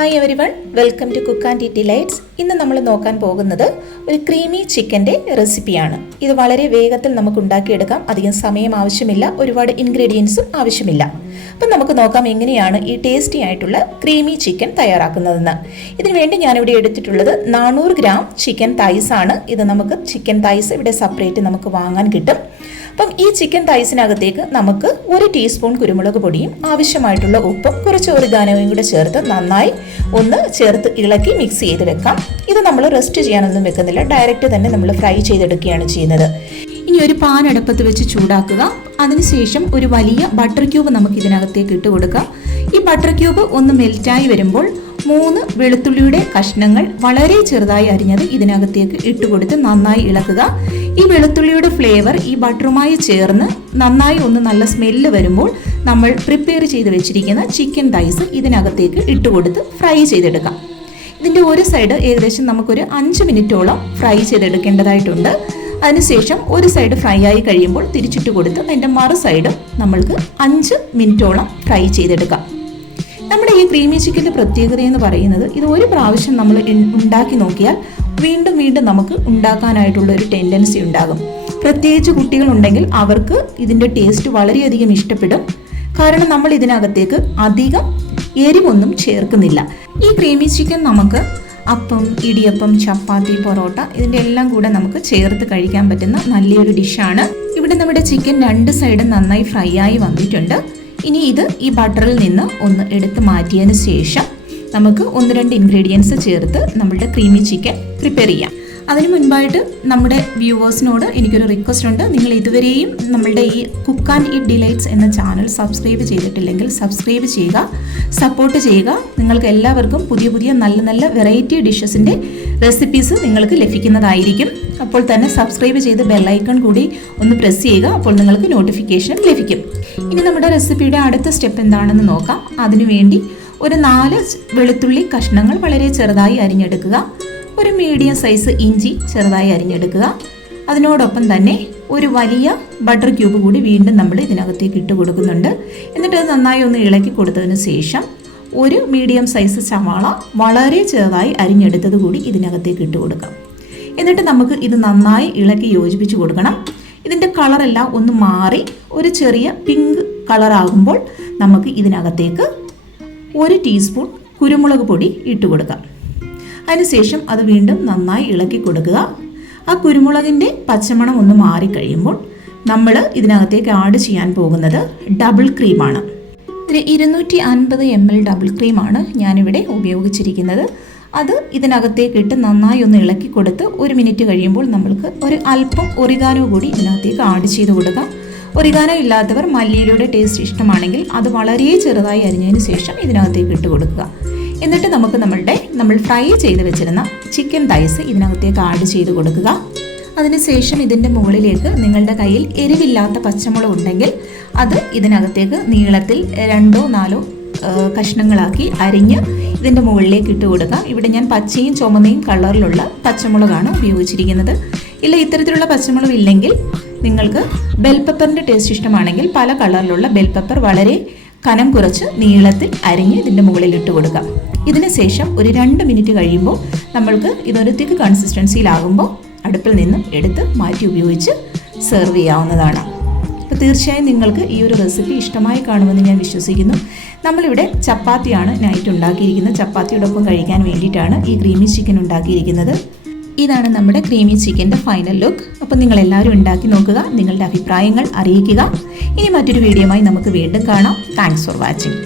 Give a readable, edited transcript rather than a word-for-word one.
Hi everyone, welcome to Cook and Eat Delights. ഇന്ന് നമ്മൾ നോക്കാൻ പോകുന്നത് ഒരു ക്രീമി ചിക്കൻ്റെ റെസിപ്പിയാണ്. ഇത് വളരെ വേഗത്തിൽ നമുക്ക് ഉണ്ടാക്കിയെടുക്കാം. അധികം സമയം ആവശ്യമില്ല, ഒരുപാട് ഇൻഗ്രീഡിയൻസും ആവശ്യമില്ല. അപ്പം നമുക്ക് നോക്കാം എങ്ങനെയാണ് ഈ ടേസ്റ്റി ആയിട്ടുള്ള ക്രീമി ചിക്കൻ തയ്യാറാക്കുന്നതെന്ന്. ഇതിനു വേണ്ടി ഞാനിവിടെ എടുത്തിട്ടുള്ളത് 400 ഗ്രാം ചിക്കൻ തൈസ് ആണ്. ഇത് നമുക്ക് ചിക്കൻ തൈസ് ഇവിടെ സെപ്പറേറ്റ് നമുക്ക് വാങ്ങാൻ കിട്ടും. അപ്പം ഈ ചിക്കൻ തൈസിനകത്തേക്ക് നമുക്ക് 1 ടീസ്പൂൺ കുരുമുളക് പൊടിയും ആവശ്യമായിട്ടുള്ള ഉപ്പും കുറച്ച് ഒറിഗാനോയും കൂടെ ചേർത്ത് നന്നായി ഒന്ന് ചേർത്ത് ഇളക്കി മിക്സ് ചെയ്ത് വെക്കാം. ഇത് നമ്മൾ റെസ്റ്റ് ചെയ്യാനൊന്നും വെക്കുന്നില്ല, ഡയറക്റ്റ് തന്നെ നമ്മൾ ഫ്രൈ ചെയ്തെടുക്കുകയാണ് ചെയ്യുന്നത്. ഇനി ഒരു പാൻ അടുപ്പത്ത് വെച്ച് ചൂടാക്കുക. അതിനുശേഷം ഒരു വലിയ ബട്ടർ ക്യൂബ് നമുക്ക് ഇതിനകത്തേക്ക് ഇട്ട് കൊടുക്കാം. ഈ ബട്ടർ ക്യൂബ് ഒന്ന് മെൽറ്റായി വരുമ്പോൾ 3 വെളുത്തുള്ളിയുടെ കഷ്ണങ്ങൾ വളരെ ചെറുതായി അരിഞ്ഞത് ഇതിനകത്തേക്ക് ഇട്ടുകൊടുത്ത് നന്നായി ഇളക്കുക. ഈ വെളുത്തുള്ളിയുടെ ഫ്ലേവർ ഈ ബട്ടറുമായി ചേർന്ന് നന്നായി ഒന്ന് നല്ല സ്മെല്ല് വരുമ്പോൾ നമ്മൾ പ്രിപ്പയർ ചെയ്ത് വെച്ചിരിക്കുന്ന ചിക്കൻ തൈസ് ഇതിനകത്തേക്ക് ഇട്ടുകൊടുത്ത് ഫ്രൈ ചെയ്തെടുക്കാം. ഇതിൻ്റെ ഒരു സൈഡ് ഏകദേശം നമുക്കൊരു 5 മിനിറ്റോളം ഫ്രൈ ചെയ്തെടുക്കേണ്ടതായിട്ടുണ്ട്. അതിനുശേഷം ഒരു സൈഡ് ഫ്രൈ ആയി കഴിയുമ്പോൾ തിരിച്ചിട്ട് കൊടുത്ത് അതിൻ്റെ മറു സൈഡും നമ്മൾക്ക് 5 മിനിറ്റോളം ഫ്രൈ ചെയ്തെടുക്കാം. നമ്മുടെ ഈ ക്രീമി ചിക്കൻ്റെ പ്രത്യേകത എന്ന് പറയുന്നത് ഇത് ഒരു പ്രാവശ്യം നമ്മൾ ഉണ്ടാക്കി നോക്കിയാൽ വീണ്ടും വീണ്ടും നമുക്ക് ഉണ്ടാക്കാനായിട്ടുള്ള ഒരു ടെൻഡൻസി ഉണ്ടാകും. പ്രത്യേകിച്ച് കുട്ടികളുണ്ടെങ്കിൽ അവർക്ക് ഇതിൻ്റെ ടേസ്റ്റ് വളരെയധികം ഇഷ്ടപ്പെടും. കാരണം നമ്മൾ ഇതിനകത്തേക്ക് അധികം എരിവൊന്നും ചേർക്കുന്നില്ല. ഈ ക്രീമി ചിക്കൻ നമുക്ക് അപ്പം, ഇടിയപ്പം, ചപ്പാത്തി, പൊറോട്ട ഇതിൻ്റെ എല്ലാം കൂടെ നമുക്ക് ചേർത്ത് കഴിക്കാൻ പറ്റുന്ന നല്ലൊരു ഡിഷാണ്. ഇവിടെ നമ്മുടെ ചിക്കൻ 2 സൈഡും നന്നായി ഫ്രൈ ആയി വന്നിട്ടുണ്ട്. ഇനി ഇത് ഈ ബട്ടറിൽ നിന്ന് ഒന്ന് എടുത്ത് മാറ്റിയതിന് ശേഷം നമുക്ക് 1-2 ഇൻഗ്രീഡിയൻസ് ചേർത്ത് നമ്മുടെ ക്രീമി ചിക്കൻ പ്രിപ്പയർ ചെയ്യാം. അതിന് മുൻപായിട്ട് നമ്മുടെ വ്യൂവേഴ്സിനോട് എനിക്കൊരു റിക്വസ്റ്റ് ഉണ്ട്. നിങ്ങൾ ഇതുവരെയും നമ്മളുടെ ഈ കുക്ക് ആൻഡ് ഈറ്റ് ഡിലൈറ്റ്സ് എന്ന ചാനൽ സബ്സ്ക്രൈബ് ചെയ്തിട്ടില്ലെങ്കിൽ സബ്സ്ക്രൈബ് ചെയ്യുക, സപ്പോർട്ട് ചെയ്യുക. നിങ്ങൾക്ക് എല്ലാവർക്കും പുതിയ പുതിയ നല്ല നല്ല വെറൈറ്റി ഡിഷസിൻ്റെ റെസിപ്പീസ് നിങ്ങൾക്ക് ലഭിക്കുന്നതായിരിക്കും. അപ്പോൾ തന്നെ സബ്സ്ക്രൈബ് ചെയ്ത് ബെല്ലൈക്കൺ കൂടി ഒന്ന് പ്രസ് ചെയ്യുക. അപ്പോൾ നിങ്ങൾക്ക് നോട്ടിഫിക്കേഷൻ ലഭിക്കും. ഇനി നമ്മുടെ റെസിപ്പിയുടെ അടുത്ത സ്റ്റെപ്പ് എന്താണെന്ന് നോക്കാം. അതിനുവേണ്ടി ഒരു 4 വെളുത്തുള്ളി കഷ്ണങ്ങൾ വളരെ ചെറുതായി അരിഞ്ഞെടുക്കുക. ഒരു മീഡിയം സൈസ് ഇഞ്ചി ചെറുതായി അരിഞ്ഞെടുക്കുക. അതിനോടൊപ്പം തന്നെ ഒരു വലിയ ബട്ടർ ക്യൂബ് കൂടി വീണ്ടും നമ്മൾ ഇതിനകത്തേക്ക് ഇട്ട് കൊടുക്കുന്നുണ്ട്. എന്നിട്ട് അത് നന്നായി ഒന്ന് ഇളക്കി കൊടുത്തതിന് ശേഷം ഒരു മീഡിയം സൈസ് സവാള വളരെ ചെറുതായി അരിഞ്ഞെടുത്തത് കൂടി ഇതിനകത്തേക്ക് ഇട്ട് കൊടുക്കാം. എന്നിട്ട് നമുക്ക് ഇത് നന്നായി ഇളക്കി യോജിപ്പിച്ച് കൊടുക്കണം. ഇതിൻ്റെ കളറെല്ലാം ഒന്ന് മാറി ഒരു ചെറിയ പിങ്ക് കളറാകുമ്പോൾ നമുക്ക് ഇതിനകത്തേക്ക് 1 ടീസ്പൂൺ കുരുമുളക് പൊടി ഇട്ട് കൊടുക്കാം. അതിനുശേഷം അത് വീണ്ടും നന്നായി ഇളക്കി കൊടുക്കുക. ആ കുരുമുളകിൻ്റെ പച്ചമണം ഒന്ന് മാറിക്കഴിയുമ്പോൾ നമ്മൾ ഇതിനകത്തേക്ക് ആഡ് ചെയ്യാൻ പോകുന്നത് ഡബിൾ ക്രീമാണ്. ഇതിന് 250 ml ഡബിൾ ക്രീമാണ് ഞാനിവിടെ ഉപയോഗിച്ചിരിക്കുന്നത്. അത് ഇതിനകത്തേക്ക് ഇട്ട് നന്നായി ഒന്ന് ഇളക്കി കൊടുത്ത് 1 മിനിറ്റ് കഴിയുമ്പോൾ നമ്മൾക്ക് ഒരു അല്പം ഒറിഗാനോ കൂടി ഇതിനകത്തേക്ക് ആഡ് ചെയ്ത് കൊടുക്കാം. ഒറിഗാനോ ഇല്ലാത്തവർ മല്ലിയിലയുടെ ടേസ്റ്റ് ഇഷ്ടമാണെങ്കിൽ അത് വളരെ ചെറുതായി അരിഞ്ഞതിന് ശേഷം ഇതിനകത്തേക്ക് ഇട്ട് കൊടുക്കുക. എന്നിട്ട് നമുക്ക് നമ്മൾ ഫ്രൈ ചെയ്ത് വെച്ചിരുന്ന ചിക്കൻ തൈസ് ഇതിനകത്തേക്ക് ആഡ് ചെയ്ത് കൊടുക്കുക. അതിനുശേഷം ഇതിൻ്റെ മുകളിലേക്ക് നിങ്ങളുടെ കയ്യിൽ എരിവില്ലാത്ത പച്ചമുളക് ഉണ്ടെങ്കിൽ അത് ഇതിനകത്തേക്ക് നീളത്തിൽ 2-4 കഷ്ണങ്ങളാക്കി അരിഞ്ഞ് ഇതിൻ്റെ മുകളിലേക്ക് ഇട്ട് കൊടുക്കാം. ഇവിടെ ഞാൻ പച്ചയും ചുമന്നയും കളറിലുള്ള പച്ചമുളകാണ് ഉപയോഗിച്ചിരിക്കുന്നത്. ഇല്ല, ഇത്തരത്തിലുള്ള പച്ചമുളക് ഇല്ലെങ്കിൽ നിങ്ങൾക്ക് ബെൽ പെപ്പറിൻ്റെ ടേസ്റ്റ് ഇഷ്ടമാണെങ്കിൽ പല കളറിലുള്ള ബെൽ പെപ്പർ വളരെ കനം കുറച്ച് നീളത്തിൽ അരിഞ്ഞ് ഇതിൻ്റെ മുകളിൽ ഇട്ട് കൊടുക്കാം. ഇതിന് ശേഷം ഒരു 2 മിനിറ്റ് കഴിയുമ്പോൾ നമ്മൾക്ക് ഇതൊരു തിക്ക് കൺസിസ്റ്റൻസിയിലാകുമ്പോൾ അടുപ്പിൽ നിന്നും എടുത്ത് മാറ്റി ഉപയോഗിച്ച് സെർവ് ചെയ്യാവുന്നതാണ്. അപ്പോൾ തീർച്ചയായും നിങ്ങൾക്ക് ഈ ഒരു റെസിപ്പി ഇഷ്ടമായി കാണുമെന്ന് ഞാൻ വിശ്വസിക്കുന്നു. നമ്മളിവിടെ ചപ്പാത്തിയാണ് നൈറ്റ് ഉണ്ടാക്കിയിരിക്കുന്നത്. ചപ്പാത്തിയോടൊപ്പം കഴിക്കാൻ വേണ്ടിയിട്ടാണ് ഈ ക്രീമി ചിക്കൻ ഉണ്ടാക്കിയിരിക്കുന്നത്. ഇതാണ് നമ്മുടെ ക്രീമി ചിക്കൻ്റെ ഫൈനൽ ലുക്ക്. അപ്പോൾ നിങ്ങളെല്ലാവരും ഉണ്ടാക്കി നോക്കുക, നിങ്ങളുടെ അഭിപ്രായങ്ങൾ അറിയിക്കുക. ഇനി മറ്റൊരു വീഡിയോയുമായി നമുക്ക് വീണ്ടും കാണാം. Thanks for watching.